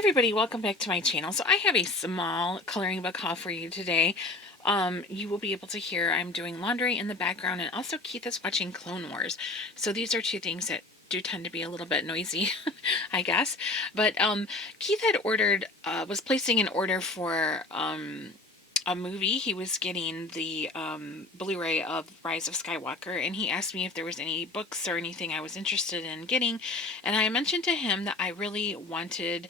Everybody, welcome back to my channel. So I have a small coloring book haul for you today. You will be able to hear I'm doing laundry in the background, and also Keith is watching Clone Wars. So these are two things that do tend to be a little bit noisy, I guess. But Keith had ordered, was placing an order for a movie. He was getting the Blu-ray of Rise of Skywalker, and he asked me if there was any books or anything I was interested in getting. And I mentioned to him that I really wanted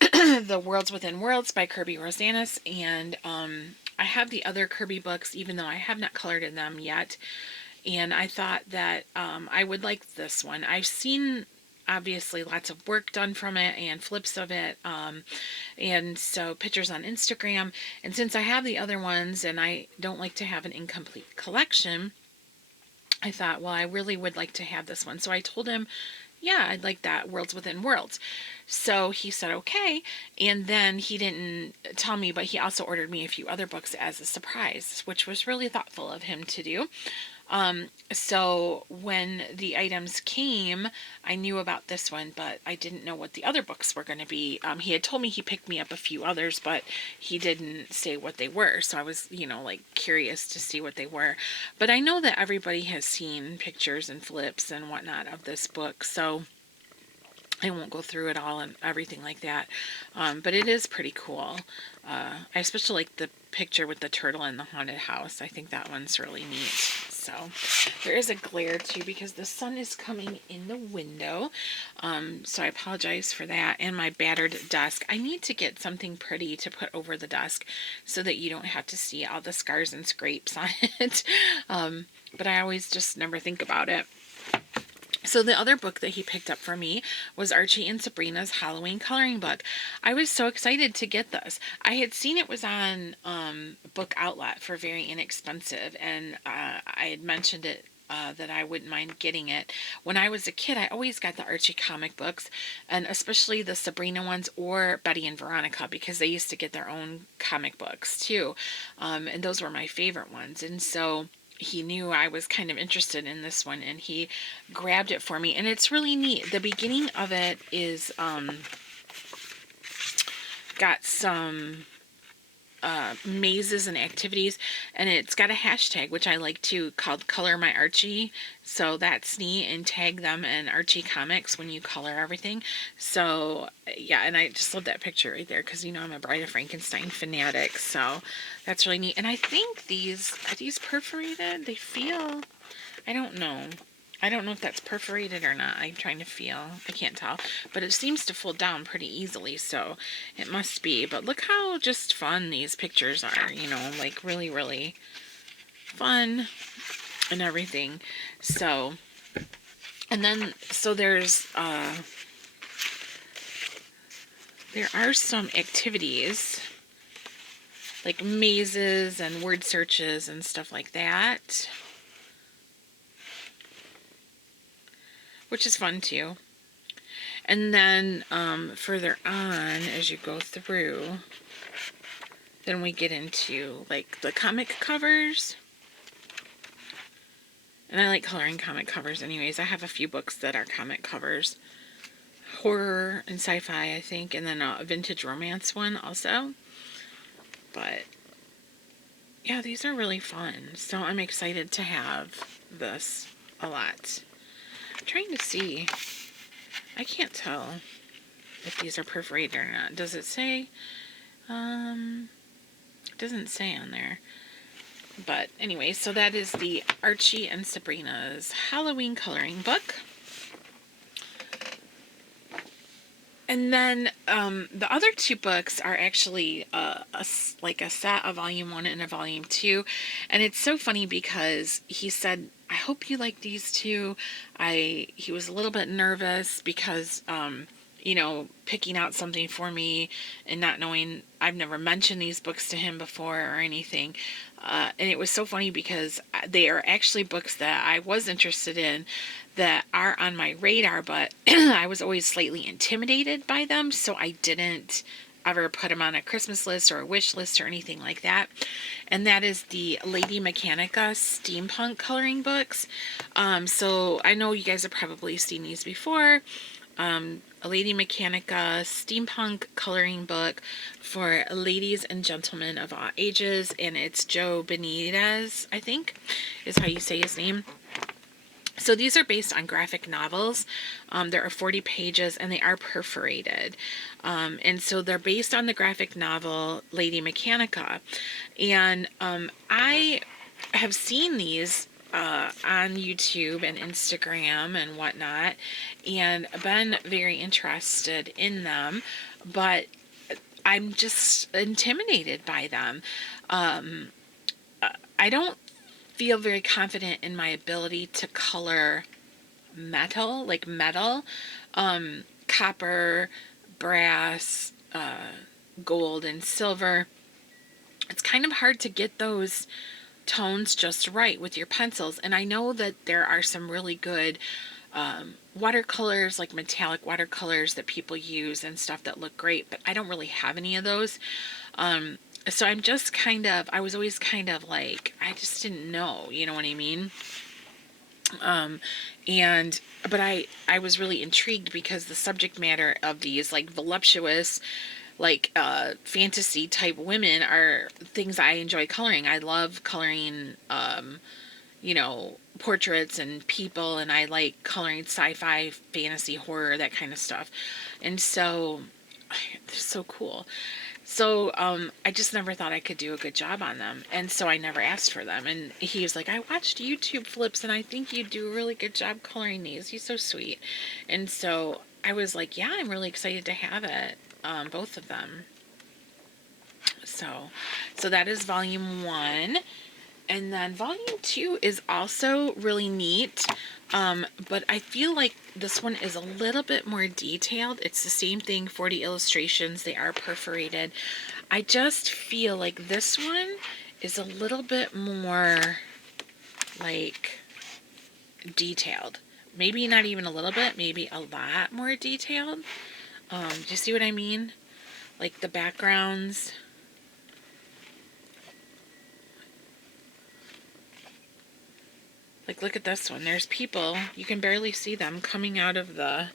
The Worlds Within Worlds by Kerby Rosanes, and I have the other Kerby books, even though I have not colored in them yet, and I thought that I would like this one. I've seen, obviously, lots of work done from it and flips of it, and so pictures on Instagram, and since I have the other ones and I don't like to have an incomplete collection, I thought, well, I really would like to have this one. So I told him, yeah, I'd like that, Worlds Within Worlds. So he said, okay. And then he didn't tell me, but he also ordered me a few other books as a surprise, which was really thoughtful of him to do. So when the items came, I knew about this one, but I didn't know what the other books were going to be. He had told me he picked me up a few others, but he didn't say what they were. So I was, like curious to see what they were. But I know that everybody has seen pictures and flips and whatnot of this book, so I won't go through it all and everything like that. But it is pretty cool. I especially like the picture with the turtle in the haunted house. I think that one's really neat. So there is a glare too because the sun is coming in the window. So I apologize for that. And my battered desk. I need to get something pretty to put over the desk so that you don't have to see all the scars and scrapes on it. But I always just never think about it. So the other book that he picked up for me was Archie and Sabrina's Halloween coloring book. I was so excited to get this. I had seen it was on Book Outlet for very inexpensive, and I had mentioned it that I wouldn't mind getting it. When I was a kid, I always got the Archie comic books, and especially the Sabrina ones or Betty and Veronica, because they used to get their own comic books too, and those were my favorite ones. And so he knew I was kind of interested in this one, and he grabbed it for me, and it's really neat. The beginning of it is got some mazes and activities, and it's got a hashtag, which I like too, called Color My Archie. So that's neat, and tag them in Archie Comics when you color everything. So yeah, and I just love that picture right there because I'm a Bride of Frankenstein fanatic, so that's really neat. And I think are these perforated? They feel, I don't know if that's perforated or not. I'm trying to feel. I can't tell. But it seems to fold down pretty easily, so it must be. But look how just fun these pictures are, like really, really fun and everything. So, and then, so there are some activities, like mazes and word searches and stuff like that, which is fun too. And then further on, as you go through, then we get into like the comic covers. And I like coloring comic covers anyways. I have a few books that are comic covers. Horror and sci-fi, I think, and then a vintage romance one also. But yeah, these are really fun. So I'm excited to have this a lot. I'm trying to see. I can't tell if these are perforated or not. Does it say? It doesn't say on there. But anyway, so that is the Archie and Sabrina's Halloween coloring book. And then the other two books are actually like a set, a volume 1 and a volume 2. And it's so funny because he said, I hope you like these two. He was a little bit nervous because, picking out something for me and not knowing, I've never mentioned these books to him before or anything. And it was so funny because they are actually books that I was interested in that are on my radar, but I was always slightly intimidated by them, so I didn't ever put them on a Christmas list or a wish list or anything like that. And that is the Lady Mechanika Steampunk coloring books. So I know you guys have probably seen these before. a Lady Mechanika steampunk coloring book for ladies and gentlemen of all ages, and it's Joe Benitez, I think, is how you say his name. So these are based on graphic novels. There are 40 pages and they are perforated. And so they're based on the graphic novel Lady Mechanika. And I have seen these on YouTube and Instagram and whatnot, and been very interested in them, but I'm just intimidated by them. I don't feel very confident in my ability to color metal, like metal, copper, brass, gold, and silver. It's kind of hard to get those tones just right with your pencils. And I know that there are some really good watercolors, like metallic watercolors that people use and stuff that look great, but I don't really have any of those. So I'm just I was always kind of like, I just didn't know, you know what I mean? But I was really intrigued because the subject matter of these, like, voluptuous, like, fantasy type women are things I enjoy coloring. I love coloring, portraits and people, and I like coloring sci-fi, fantasy, horror, that kind of stuff. And so, they're so cool. So, I just never thought I could do a good job on them. And so I never asked for them. And he was like, I watched YouTube flips and I think you do a really good job coloring these. He's so sweet. And so I was like, yeah, I'm really excited to have it. Both of them. So that is volume 1. And then volume 2 is also really neat. But I feel like this one is a little bit more detailed. It's the same thing, 40 illustrations. They are perforated. I just feel like this one is a little bit more, like, detailed. Maybe not even a little bit, maybe a lot more detailed. Do you see what I mean? Like the backgrounds. Like, look at this one. There's people. You can barely see them coming out of the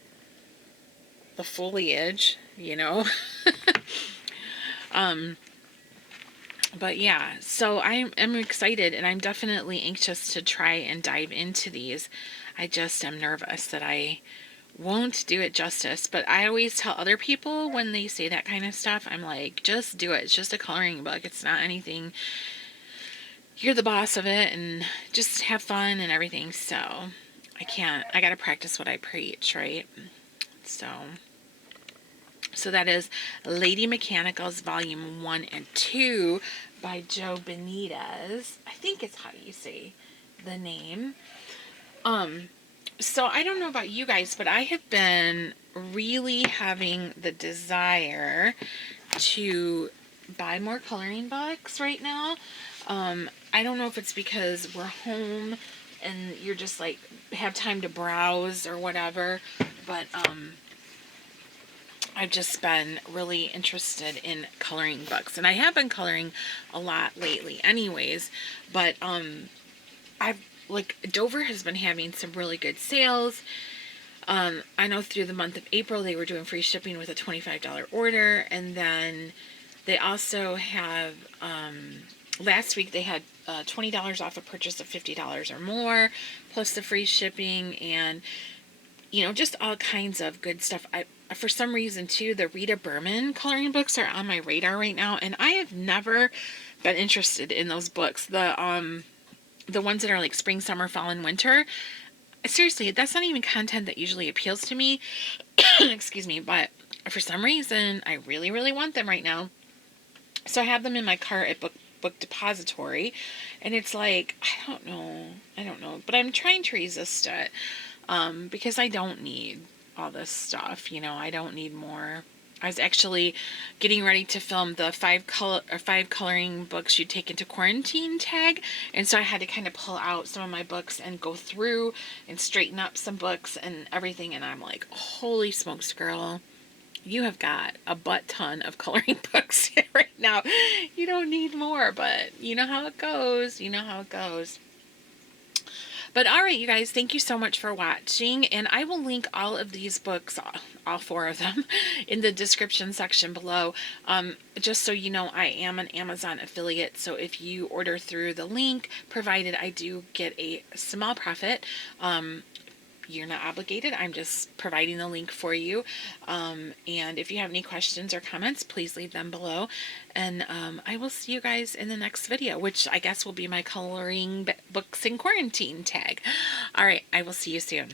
foliage, you know. But yeah, so I'm excited, and I'm definitely anxious to try and dive into these. I just am nervous that I won't do it justice. But I always tell other people when they say that kind of stuff, I'm like, just do it. It's just a coloring book. It's not anything. You're the boss of it, and just have fun and everything. So I gotta practice what I preach, right? So that is Lady Mechanika's volume 1 and 2 by Joe Benitez. I think it's how you say the name. So I don't know about you guys, but I have been really having the desire to buy more coloring books right now. I don't know if it's because we're home and you're just like have time to browse or whatever, but I've just been really interested in coloring books, and I have been coloring a lot lately anyways, but Dover has been having some really good sales. I know through the month of April they were doing free shipping with a $25 order, and then they also have last week they had $20 off a purchase of $50 or more, plus the free shipping, and just all kinds of good stuff. For some reason too, the Rita Berman coloring books are on my radar right now, and I have never been interested in those books. The ones that are like spring, summer, fall, and winter. Seriously, that's not even content that usually appeals to me. Excuse me, but for some reason, I really, really want them right now. So I have them in my cart at Book Depository, and it's like, I don't know, but I'm trying to resist it, because I don't need all this stuff, I don't need more. I was actually getting ready to film the 5 coloring books you take into quarantine tag, and so I had to kind of pull out some of my books and go through and straighten up some books and everything, and I'm like, holy smokes, girl, you have got a butt ton of coloring books right now. You don't need more, but you know how it goes. But all right, you guys, thank you so much for watching, and I will link all of these books, all 4 of them in the description section below. Just so you know, I am an Amazon affiliate, so if you order through the link provided, I do get a small profit. You're not obligated. I'm just providing the link for you. And if you have any questions or comments, please leave them below. And I will see you guys in the next video, which I guess will be my coloring books in quarantine tag. All right, I will see you soon.